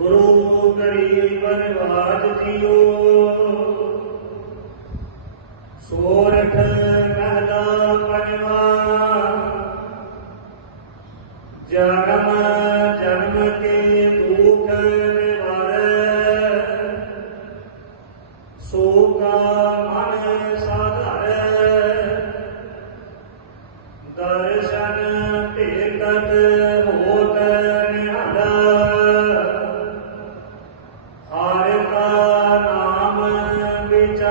गुरु को करी जियो। सोरठ कहला पनवा जन्म जन्म के दुख निवार सोका मन साधर। दर्शन भेटत हो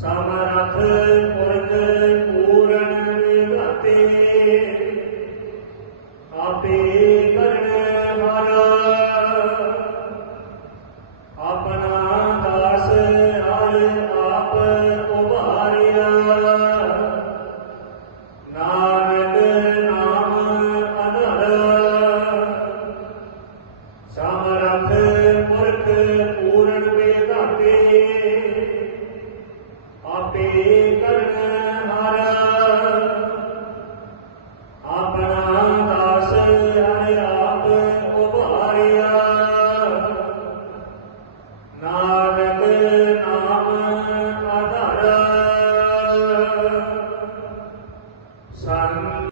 Samarath Porte ਸਮਰਥ ਪੁਰਖ ਪੂਰਨ ਵੇਦਾਤੇ ਆਪੇ ਕਰਨ ਹਾਰਾ। ਆਪਣਾ ਦਾਸ ਹਰਿ ਆਪ ਉਭਾਰਿਆ। ਨਾਨਕ